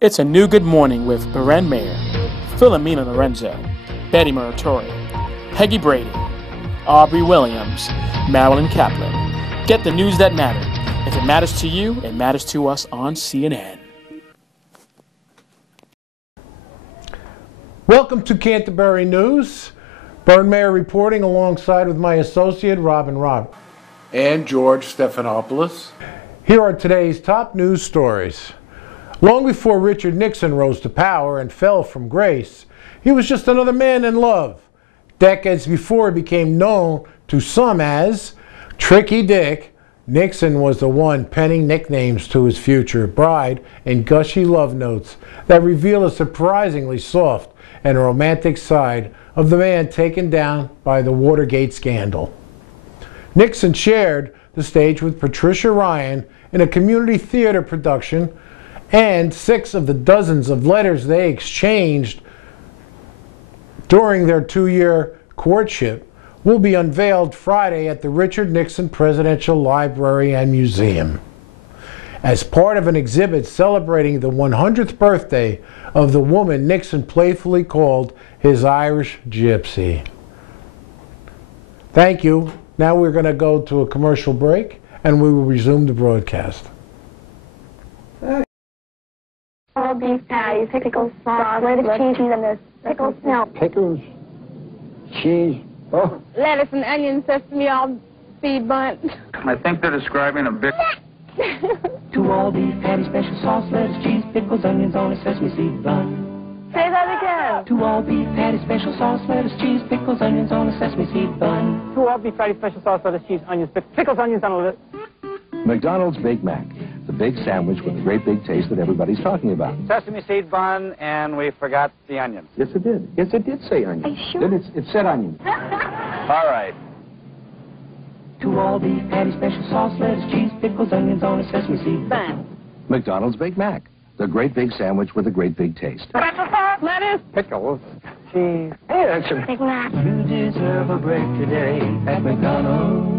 It's a new good morning with Beren Mayer, Philomena Lorenzo, Betty Muratori, Peggy Brady, Aubrey Williams, Marilyn Kaplan. Get the news that matters. If it matters to you, it matters to us on CNN. Welcome to Canterbury News. Beren Mayer reporting alongside with my associate Robin Robb and George Stephanopoulos. Here are today's top news stories. Long before Richard Nixon rose to power and fell from grace, he was just another man in love. Decades before he became known to some as Tricky Dick, Nixon was the one penning nicknames to his future bride in gushy love notes that reveal a surprisingly soft and romantic side of the man taken down by the Watergate scandal. Nixon shared the stage with Patricia Ryan in a community theater production, and 6 of the dozens of letters they exchanged during their 2-year courtship will be unveiled Friday at the Richard Nixon Presidential Library and Museum as part of an exhibit celebrating the 100th birthday of the woman Nixon playfully called his Irish gypsy. Thank you. Now we're going to go to a commercial break and we will resume the broadcast. All beef patties, pickles, sauce, lettuce, cheese, and the pickles. No. Pickles, cheese, oh. Lettuce and onion, sesame, all seed bunt. I think they're describing a big... 2 all beef patties, special sauce, lettuce, cheese, pickles, onions on a sesame seed bun. Say that again. 2 all beef patties, special sauce, lettuce, cheese, pickles, onions on a sesame seed bun. 2 all beef patties, special sauce, lettuce, cheese, onions, pickles, onions on a... McDonald's Big Mac, the big sandwich with the great big taste that everybody's talking about. Sesame seed bun, and we forgot the onions. Yes, it did. Yes, it did say onion. Are you sure? It said onion. All right. 2 all beef patties, special sauce, lettuce, cheese, pickles, onions on a sesame seed bun. McDonald's Big Mac, the great big sandwich with a great big taste. Special sauce, lettuce, Pickles, cheese. Hey, that's a... Big Mac. You deserve a break today at McDonald's,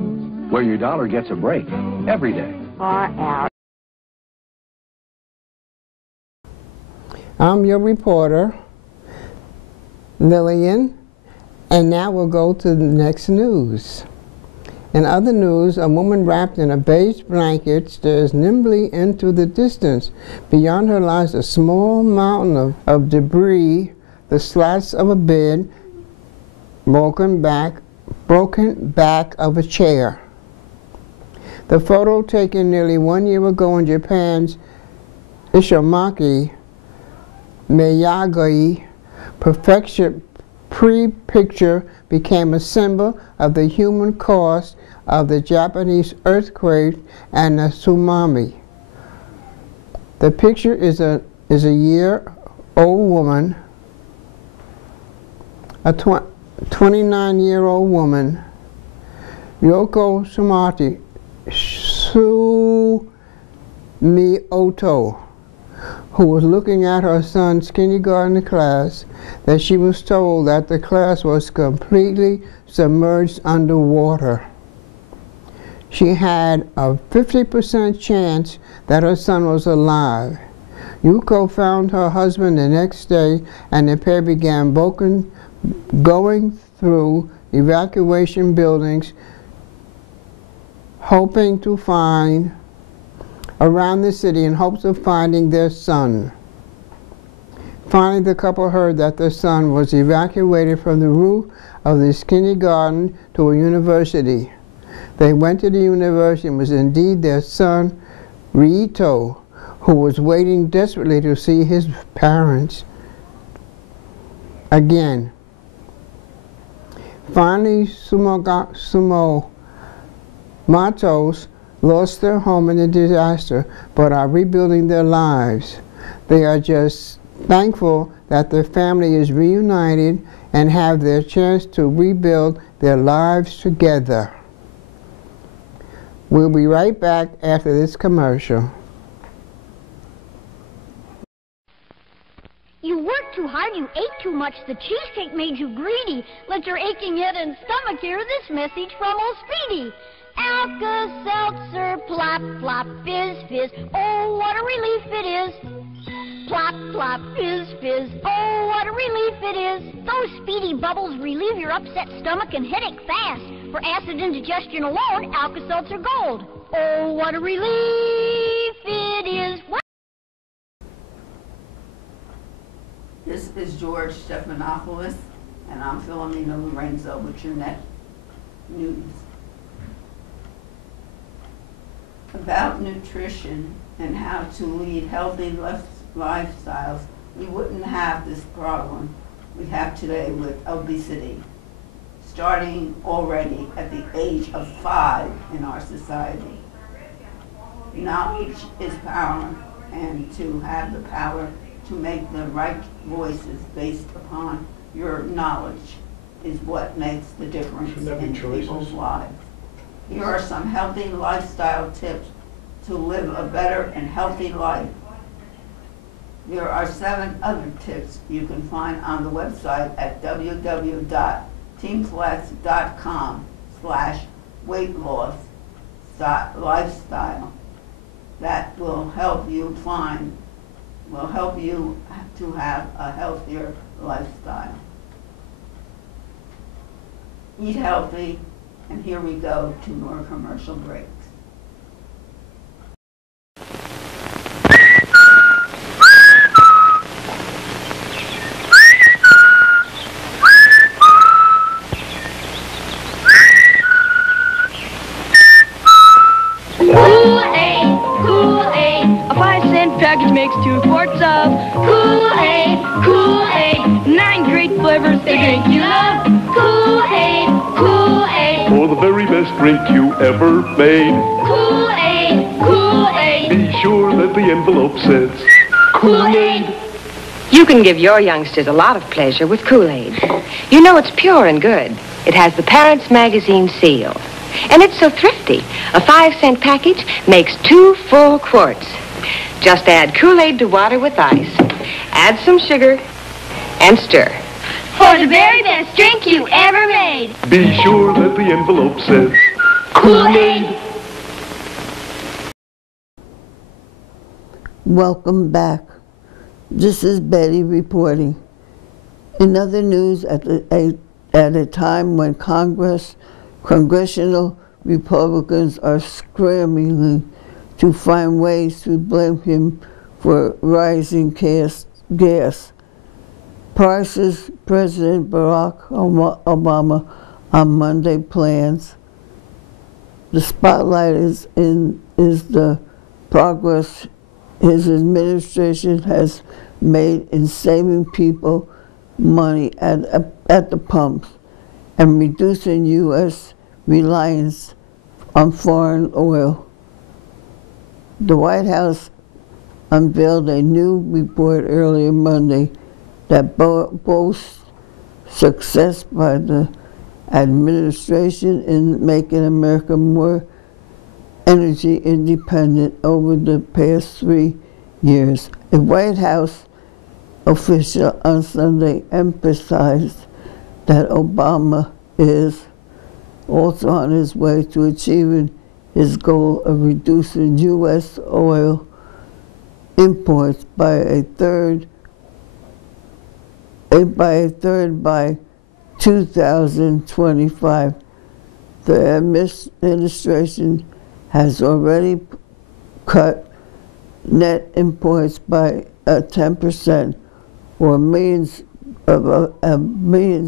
where your dollar gets a break every day. I'm your reporter, Lillian, and now we'll go to the next news. In other news, a woman wrapped in a beige blanket stares nimbly into the distance. Beyond her lies a small mountain of debris, the slats of a bed, broken back of a chair. The photo, taken nearly 1 year ago in Japan's Ishimaki Miyagi pre-picture, became a symbol of the human cost of the Japanese earthquake and the tsunami. The picture is a year-old woman, a 29-year-old woman, Yoko Sumioto, who was looking at her son's kindergarten class, that she was told that the class was completely submerged underwater. She had a 50% chance that her son was alive. Yuko found her husband the next day, and the pair began going through evacuation buildings, hoping to find around the city in hopes of finding their son. Finally, the couple heard that their son was evacuated from the roof of this kindergarten to a university. They went to the university and was indeed their son, Rito, who was waiting desperately to see his parents again. Finally, Sumomatos lost their home in the disaster, but are rebuilding their lives. They are just thankful that their family is reunited and have their chance to rebuild their lives together. We'll be right back after this commercial. You worked too hard, you ate too much, the cheesecake made you greedy. Let your aching head and stomach hear this message from old Speedy. Alka-Seltzer, plop, plop, fizz, fizz, oh, what a relief it is. Plop, plop, fizz, fizz. Oh, what a relief it is. Those speedy bubbles relieve your upset stomach and headache fast. For acid indigestion alone, Alka-Seltzer Gold. Oh, what a relief it is. This is George Stephanopoulos, and I'm Philomena Lorenzo with your next news. About nutrition and how to lead healthy lifestyles, we wouldn't have this problem we have today with obesity, starting already at the age of 5 in our society. Knowledge is power, and to have the power to make the right voices based upon your knowledge is what makes the difference in people's lives. Here are some healthy lifestyle tips to live a better and healthy life. There are 7 other tips you can find on the website at www.teamflex.com/weight-loss-lifestyle. That will help you to have a healthier lifestyle. Eat healthy, and here we go to more commercial breaks. Kool-Aid, a 5-cent package makes 2 quarts of Kool-Aid, Kool-Aid, 9 great flavors, the drink you love. Kool-Aid, Kool-Aid, for the very best drink you ever made. Kool-Aid, Kool-Aid, Be sure that the envelope says Kool-Aid. You can give your youngsters a lot of pleasure with Kool-Aid. You know it's pure and good. It has the Parents Magazine seal. And it's so thrifty. A 5-cent package makes 2 full quarts. Just add Kool-Aid to water with ice. Add some sugar and stir. for the very best drink you ever made. Be sure that the envelope says Kool-Aid. Welcome back. This is Betty reporting. In other news, at a time when congressional Republicans are scrambling to find ways to blame him for rising gas prices, President Barack Obama on Monday plans. The spotlight is the progress his administration has made in saving people money at the pumps and reducing U.S. reliance on foreign oil. The White House unveiled a new report earlier Monday that boasts success by the administration in making America more energy independent over the past 3 years. A White House official on Sunday emphasized that Obama is also on his way to achieving his goal of reducing U.S. oil imports by a third by 2025. The administration has already cut net imports by 10%, or millions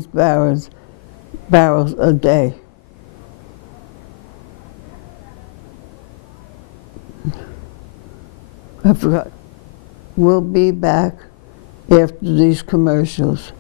barrels a day. I forgot. We'll be back after these commercials.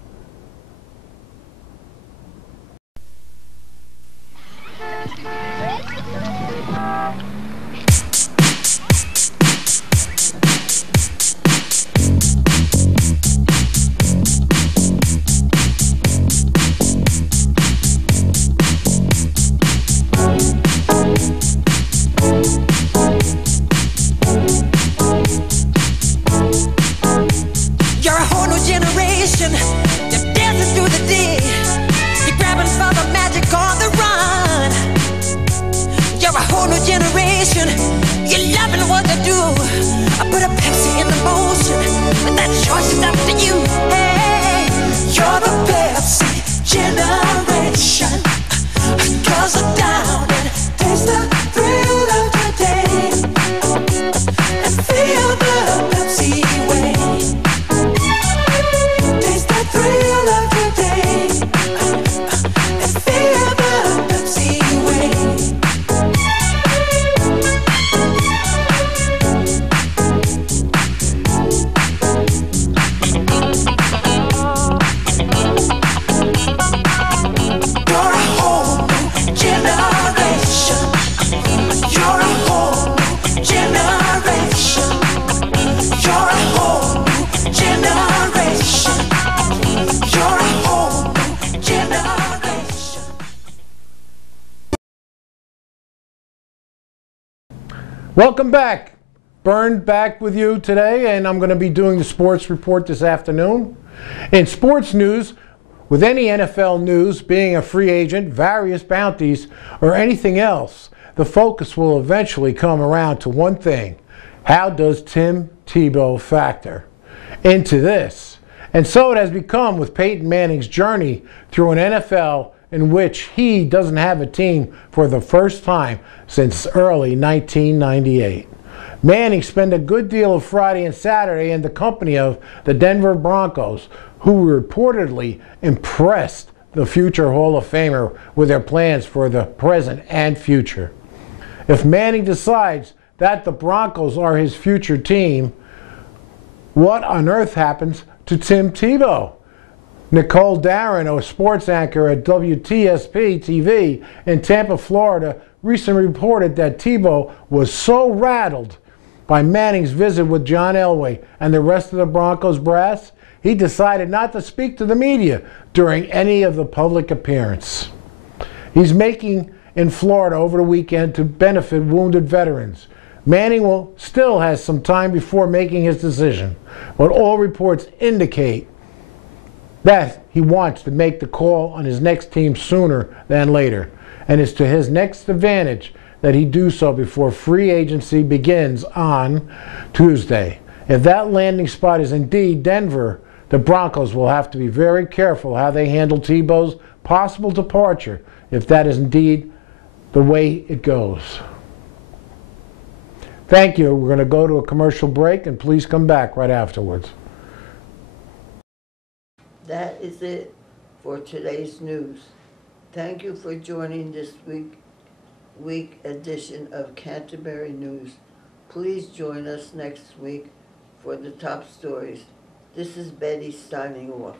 You're loving what I do. I put a Pepsi in the motion. Welcome back. Byrne back with you today, and I'm going to be doing the sports report this afternoon. In sports news, with any NFL news being a free agent, various bounties, or anything else, the focus will eventually come around to one thing. How does Tim Tebow factor into this? And so it has become with Peyton Manning's journey through an NFL in which he doesn't have a team for the first time since early 1998. Manning spent a good deal of Friday and Saturday in the company of the Denver Broncos, who reportedly impressed the future Hall of Famer with their plans for the present and future. If Manning decides that the Broncos are his future team, what on earth happens to Tim Tebow? Nicole Darren, a sports anchor at WTSP TV in Tampa, Florida, recently reported that Tebow was so rattled by Manning's visit with John Elway and the rest of the Broncos brass, he decided not to speak to the media during any of the public appearance. He's making in Florida over the weekend to benefit wounded veterans. Manning still has some time before making his decision, but all reports indicate that he wants to make the call on his next team sooner than later, and it's to his next advantage that he do so before free agency begins on Tuesday. If that landing spot is indeed Denver, the Broncos will have to be very careful how they handle Tebow's possible departure if that is indeed the way it goes. Thank you. We're going to go to a commercial break, and please come back right afterwards. That is it for today's news. Thank you for joining this week edition of Canterbury News. Please join us next week for the top stories. This is Betty signing off.